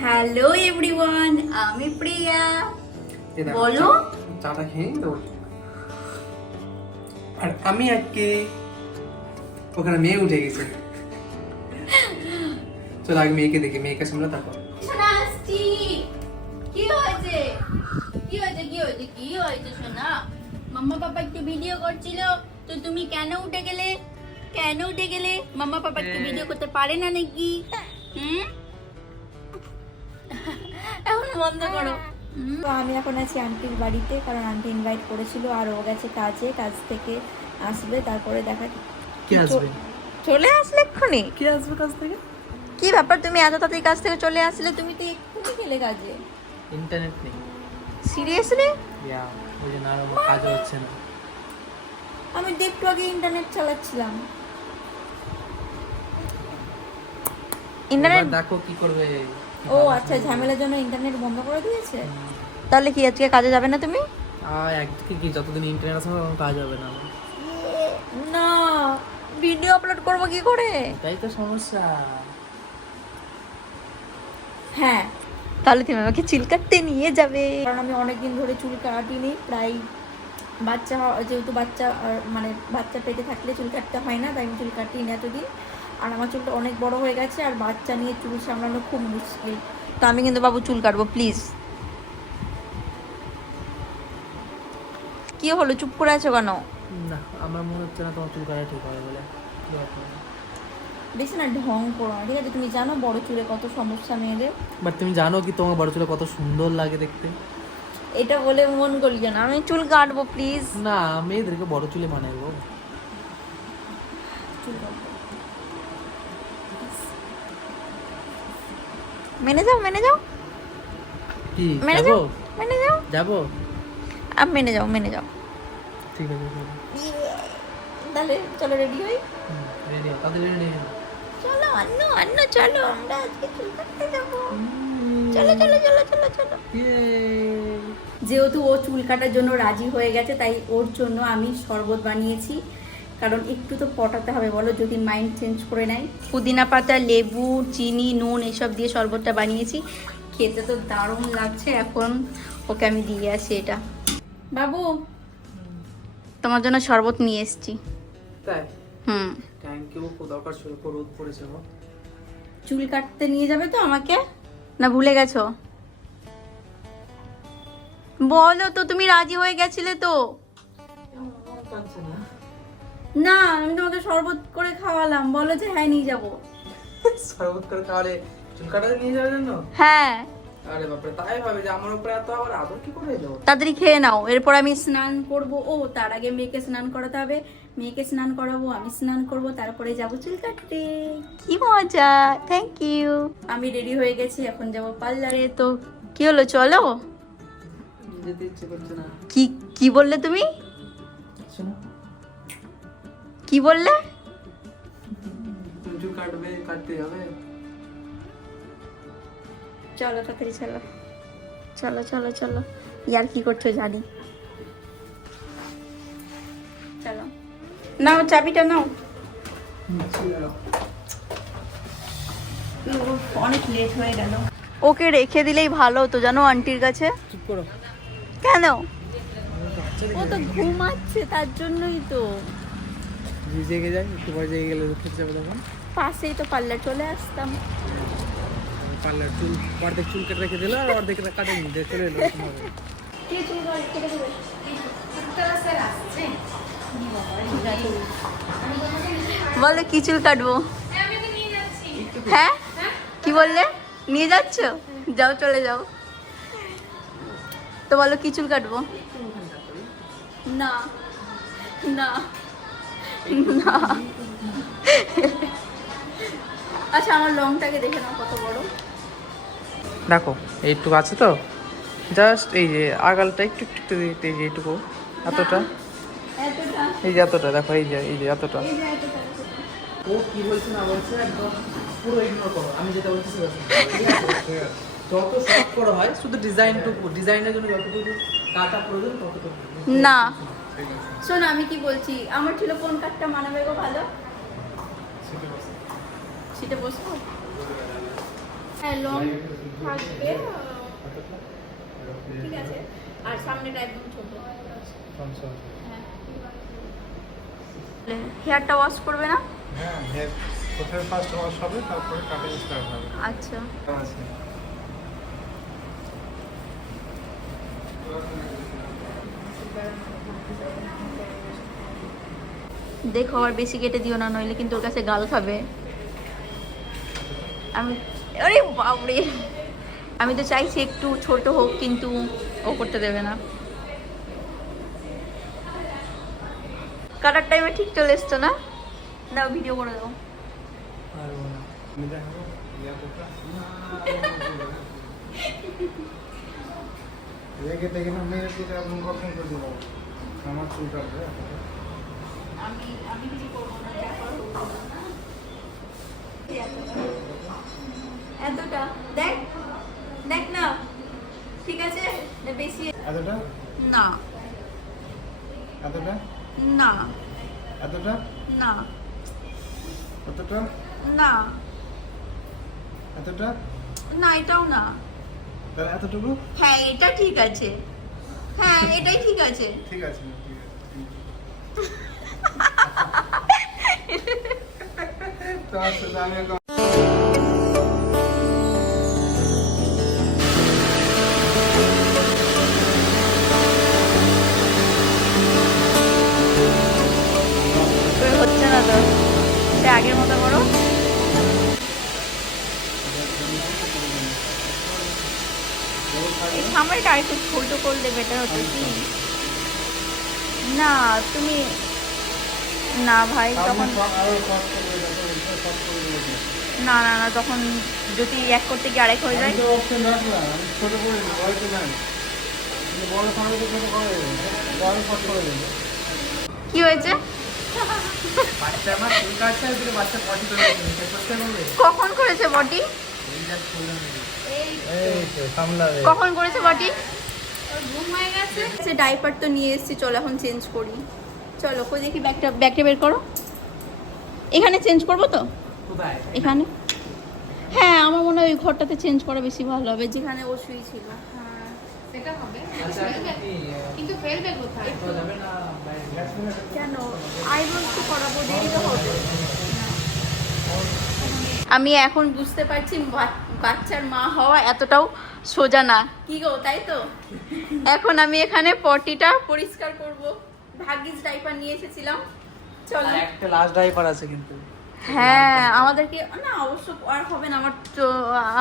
Hello everyone আমি প্রিয়া বলো। চাটা খেয়ে আর আমি আজকে ওখানে মেয়ে উঠে গেছে। চলো আগে মেয়েকে দেখি মেয়েকে সামনে তারপর। সোনা কি হয়েছে? কি হয়েছে কি হয়েছে কি হয়েছে সোনা? মাম্মা পাপা একটু ভিডিও করছিল তো তুমি কেন উঠে গেলে? কেন উঠে গেলে? মাম্মা পাপা একটু ভিডিও করতে পারে না নাকি? হুম? বন্ধ করো। তো আমি এখন আছি আন্টির বাড়িতে কারণ আন্টি ইনভাইট করেছিল আর ও গেছে কাজে কাজ থেকে আসবে তারপরে দেখা কে আসবে? চলে আসলে এক্ষুনি। কে আসবে কাছ থেকে? কি ব্যাপার তুমি এত তাড়াতাড়ি কাজ থেকে চলে আসলে তুমি তো এক্ষুনি গেলে কাজে। ইন্টারনেট নেই। সিরিয়াসলি ইয়া ওই জন্য আর আমার কাজ হচ্ছে না। আমি একটু আগে ইন্টারনেট চালাচ্ছিলাম। ইন্টারনেট দেখো কি করবে। ও আচ্ছা ঝামেলার জন্য ইন্টারনেট বন্ধ করে দিয়েছে? তাহলে কি আজকে কাজে যাবে না তুমি? একদিকে কি যতদিন ইন্টারনেট আসবে তখন কাজ হবে না না ভিডিও আপলোড করব কি করে? এটাই তো সমস্যা। হ্যাঁ। তাহলে তুমি আমাকে চুল কাটতে নিয়ে যাবে। কারণ আমি অনেকদিন ধরে চুল কাটিনি প্রায় বাচ্চা যেহেতু বাচ্চা মানে বাচ্চা পেটে থাকলে চুল কাটতে হয় না তাই আমি চুল কাটিনি এতদিন। আর আমার চুলটা অনেক বড় হয়ে গেছে আর বাচ্চা নিয়ে চুল সামলানো খুব মুশকিল। তো আমি কিন্তু বাবু চুল কাটবো প্লিজ কি হলো? চুপ করে আছো কেন? না আমার মনে হচ্ছে না তোমার চুল কাটা ঠিক হবে বলে। বেশি না ঢং করো না ঠিক আছে? তুমি জানো বড় চুলে কত সমস্যা মেয়েদের? বাট তুমি জানো কি তোমার বড় চুলে কত সুন্দর লাগে দেখতে? এটা বলে মন করিও কেন? আমি চুল কাটবো প্লিজ না মেয়েদেরকে বড় চুলে মানে গো। চুল কাটবো। মেনে যাও মেনে যাও। মেনে যাও মেনে যাও। যাব? আপ মেনে যাও মেনে যাও। ঠিক আছে তাহলে চলো রেডি হই। রেডি রেডি চলো অন্য অন্য চলো আমরা আজকে চুল কাটতে যাব চলো চলো চলো চলো চলো। যেহেতু ও চুল কাটার জন্য রাজি হয়ে গেছে তাই ওর জন্য আমি শরবত বানিয়েছি। কারণ একটু তো পটাতে হবে বলো? যদি মাইন্ড চেঞ্জ করে নেয়। পুদিনা পাতা লেবু চিনি নুন এসব দিয়ে শরবতটা বানিয়েছি। খেতে তো দারুণ লাগছে এখন। ওকে আমি দিয়ে আসি এটা। বাবু! তোমার জন্য শরবত নিয়ে এসেছি। তাই? হুম। থ্যাংক ইউ দরকার ছিল রোদ পড়েছে চুল কাটতে নিয়ে যাবে তো আমাকে? না ভুলে গেছো? বলো তো তুমি রাজি হয়ে গেছিলে তো? না আমি তোমাকে শরবত করে খাওয়ালাম। বলো যে হ্যাঁ নিয়ে যাব। শরবত করে খাওয়ালে চুল কাটাতে নিয়ে যাওয়ার জন্য? হ্যাঁ। আরে বাপরে তাই ভাবে যে আমার উপরে এত আবার আদর কি করে যাব তাড়াতাড়ি খেয়ে নাও। এরপর আমি স্নান করব। ও তার আগে মেয়েকে স্নান করাতে হবে। মেয়েকে স্নান করাবো আমি স্নান করব তারপরে যাব চুল কাটতে। কি মজা। থ্যাংক ইউ আমি রেডি হয়ে গেছি এখন যাব পার্লারে। তো কি হলো চলো? যেতে ইচ্ছে করছে না। কি কি বললে তুমি? শোনো কি বললে? তুমি কাটবে কাটতে যাবে? চলো তাড়াতাড়ি চলো। চলো চলো চলো। ইয়ার কি করছ জানি। চলো। নাও চাবিটা নাও। অনেক লেট হয়ে গেল। ওকে রেখে দিলেই ভালো হতো জানো আন্টির কাছে? কেন? ও তো ঘুমাচ্ছে তার জন্যই তো। যদি জেগে যাই একটু পরে জেগে গেলে খেতে যাবে তখন? পাশেই তো পার্লার চলে আসতাম। পার্লার চুল অর্ধেক চুল কেটে রেখে দিল আর অর্ধেক কাটে নিতে চলে এলো। বলো কি চুল কাটবো? হ্যাঁ? কি বললে? নিয়ে যাচ্ছ? যাও চলে যাও। তো বলো কি চুল কাটবো? না। না। না আচ্ছা আমার লংটাকে দেখে নাও কত বড়। দেখো এইটুকু আছে তো? জাস্ট এই যে আগালটা একটু একটু একটু দিতে এই যে এইটুকু এতটা? এতটা। এই যে এতটা দেখো এই যে এই যে এতটা। এই যে এতটা এতটা। ও কি বলছে না বলছে একদম পুরো ইগনোর করো। আমি যেটা বলছি যত শর্ট করা হয় শুধু ডিজাইনটুকু ডিজাইনের জন্য যতটুকু কাটা প্রয়োজন ততটুকু। না। শোনো আমি কি বলছি? আমার ছিল কোন কাঠটা মানাবে গো ভালো? সেটা বসবো? হ্যাঁ লং থাকবে ঠিক আছে। আর সামনেটা একদম ছোট। হেয়ারটা ওয়াশ করবে না? হ্যাঁ হেড প্রথমে ফার্স্ট ওয়াশ হবে তারপরে কাটিং স্টার্ট হবে। আচ্ছা। দেখো আর বেশি কেটে দিও না নইলে কিন্তু ওর কাছে গাল খাবে। আমি আরে বাবরে আমি তো চাইছি একটু ছোট হোক কিন্তু ও করতে দেবে না। কাটার টাইমে ঠিক চলে এসছো না? দাও ভিডিও করে দাও। আমি দেখাবো। ইয়া কোথা রেখে দেখে না মেয়ের দিকে আপনি কখন করে দেবো আমার চুল কাটবে আমি আমি কিছু করব না এতটা। দেখ দেখ না। ঠিক আছে? বেশি। এতটা? না। এতটা? না। এতটা? না। কতটা? না। এতটা? না এটাও না। তাহলে এতটুকু? হ্যাঁ এটা ঠিক আছে। হ্যাঁ এটাই ঠিক আছে। ঠিক আছে ঠিক আছে আগের মতো করো। এই সামনেটা ছোট করলে বেটার হতো কি? না তুমি না ভাই তখন না না না তখন যদি এক করতে গিয়ে আরেক হয়ে যায়। কি হয়েছে? কখন করেছে বটি কখন করেছে বটি ঘুম হয়ে গেছে? সে ডাইপার তো নিয়ে এসেছি চলো এখন চেঞ্জ করি। চলো কই দেখি ব্যাগটা ব্যাগটা বের করো। এখানে চেঞ্জ করব তো? এখানে? হ্যাঁ আমার মনে হয় ওই ঘরটাতে চেঞ্জ করা বেশি ভালো হবে যেখানে ও শুয়েছিল হ্যাঁ। সেটা হবে। আচ্ছা কি কিন্তু ফেলবে কোথায় কেন? করাবো দেরি তো হবে। আমি এখন বুঝতে পারছি বাচ্চার মা হওয়া এতটাও সোজা না। কি গো তাই তো? এখন আমি এখানে পটিটা পরিষ্কার করব। ভাগ্যিস ডাইপার নিয়ে এসেছিলাম। চলো। আর একটা লাস্ট ডাইপার আছে কিন্তু। হ্যাঁ আমাদেরকে না অবশ্য আর হবে না আমার তো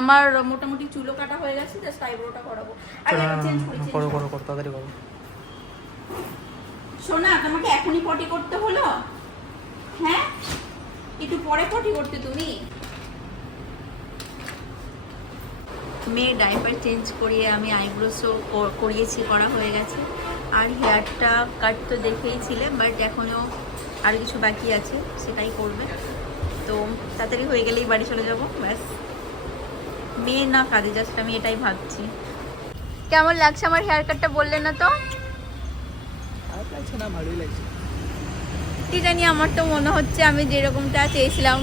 আমার মোটামুটি চুলো কাটা হয়ে গেছে জাস্ট আইব্রোটা করাবো। আগে আমি চেঞ্জ করি করো করো। করো তাড়াতাড়ি করো। সোনা তোমাকে এখনই পটি করতে হলো? হ্যাঁ? একটু পরে পটি করতে তুমি? মেয়ে ডাইপার চেঞ্জ করিয়ে আমি আইব্রোসও করিয়েছি করা হয়ে গেছে। আর হেয়ারটা কাট তো দেখেইছিলে বাট এখনও আর কিছু বাকি আছে সেটাই করবে। তো তাড়াতাড়ি হয়ে গেলেই বাড়ি চলে যাব ব্যাস। মেয়ে না কাজে জাস্ট আমি এটাই ভাবছি। কেমন লাগছে আমার হেয়ার কাটটা বললে না তো? কি জানি আমার তো মনে হচ্ছে আমি যেরকমটা চেয়েছিলাম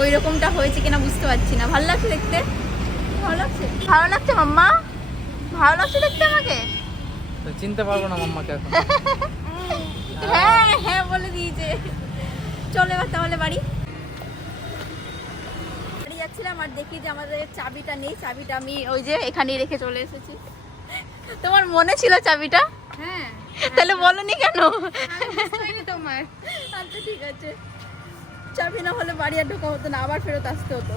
ওই রকমটা হয়েছে কিনা বুঝতে পারছি না। ভালো লাগছে দেখতে? ভালো লাগছে? ভালো লাগছে মাম্মা? ভালো লাগছে দেখতে আমাকে? চিনতে পারব না মাম্মাকে হ্যাঁ হ্যাঁ বলে দিয়েছে। চলে এবার তাহলে বাড়ি। যাচ্ছিলাম আর দেখি যে আমাদের চাবিটা নেই চাবিটা আমি ওই যে এখানেই রেখে চলে এসেছি। তোমার মনে ছিল চাবিটা? হ্যাঁ তাহলে বলনি কেন? তোমার। আচ্ছা ঠিক আছে। চাবি না হলে বাড়ি আর ঢোকা হতো না আবার ফেরত আসতে হতো।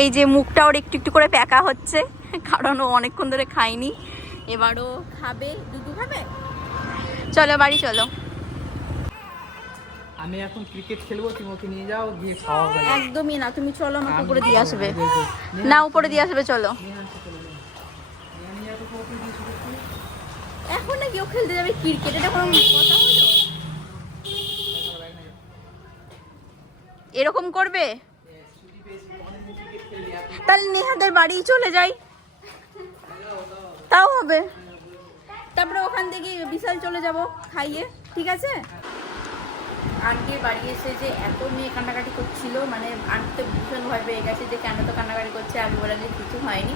এই যে মুখটা ওর একটু একটু করে প্যাকা হচ্ছে কারণ ও অনেকক্ষণ ধরে খায়নি। এবারও খাবে। দুধু খাবে? চলো বাড়ি চলো। আমি এখন ক্রিকেট খেলব তুমি ওকে নিয়ে যাও গিয়ে খাওয়া একদমই না তুমি চলো আমাকে আমি উপরে দিয়ে আসবে। না উপরে দিয়ে আসবে চলো। এখন না কেউ খেলতে যাবে ক্রিকেট এটা কোনো কথা হলো? এরকম করবে? তাহলে নেহাদের বাড়ি চলে যাই। তাও হবে। তারপরে ওখান থেকে বিশাল চলে যাব খাইয়ে ঠিক আছে? আন্টির বাড়ি এসে যে এত মেয়ে কান্নাকাটি করছিল মানে আন্টি তো ভীষণ ভয় পেয়ে গেছে যে কেন তো কান্নাকাটি করছে আমি বললাম যে কিছু হয়নি।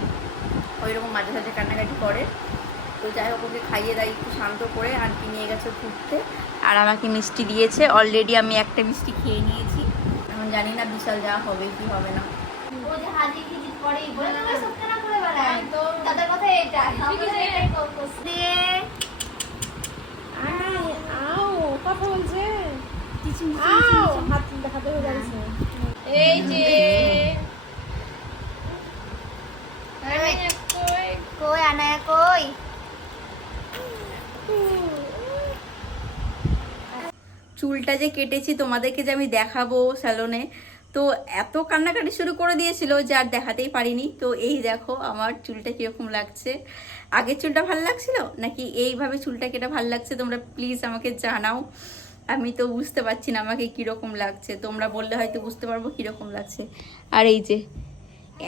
ওই রকম মাঝে সাঝে কান্নাকাটি করে। তো যাই হোক ওকে খাইয়ে দাই একটু শান্ত করে আন্টি নিয়ে গেছে ঘুরতে। আর আমাকে মিষ্টি দিয়েছে। অলরেডি আমি একটা মিষ্টি খেয়ে নিয়েছি। এখন জানি না বিশাল যা হবে কি হবে না। ও যে হাজির খিজির পরেই বলে তোমরা সত্যি না করে বেড়ায় তাদের কথা এটা আমরা এটাই করতেছি দিয়ে চুলটা যে কেটেছি, তোমাদেরকে যে আমি দেখাবো স্যালনে তো এত কান্নাকাটি শুরু করে দিয়েছিল যে আর দেখাতেই পারিনি। তো এই দেখো, আমার চুলটা কীরকম লাগছে। আগের চুলটা ভালো লাগছিল? নাকি এইভাবে চুলটা কেটে ভালো লাগছে? তোমরা প্লিজ আমাকে জানাও। আমি তো বুঝতে পারছি না আমাকে কীরকম লাগছে। তোমরা বললে হয়তো বুঝতে পারব কীরকম লাগছে। আর এই যে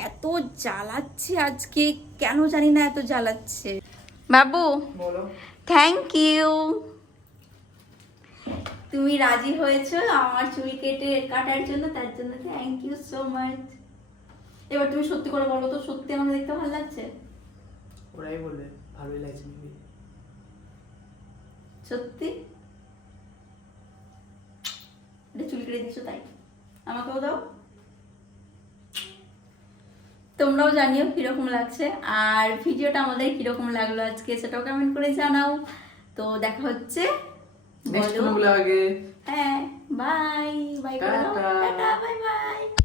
এত জ্বালাচ্ছে আজকে কেন জানি না এত জ্বালাচ্ছে। বাবু থ্যাংক ইউ তুমি রাজি হয়েছো আমার চুল কেটে কাটার জন্য? তার জন্য থ্যাংক ইউ সো মাচ এবার তুমি সত্যি করে বলো তো সত্যি আমাকে দেখতে ভালো লাগছে? ওরাই বলবে ভালোই লাগছে সত্যি? কেটে দিচ্ছ তাই। আমাকেও দাও। তোমরাও জানিও কীরকম লাগছে। আর ভিডিওটা আমাদের কীরকম লাগল আজকে সেটাও কমেন্ট করে জানাও। তো দেখা হচ্ছে। নেক্সট ব্লগে হ্যাঁ bye bye. Tata. Bye bye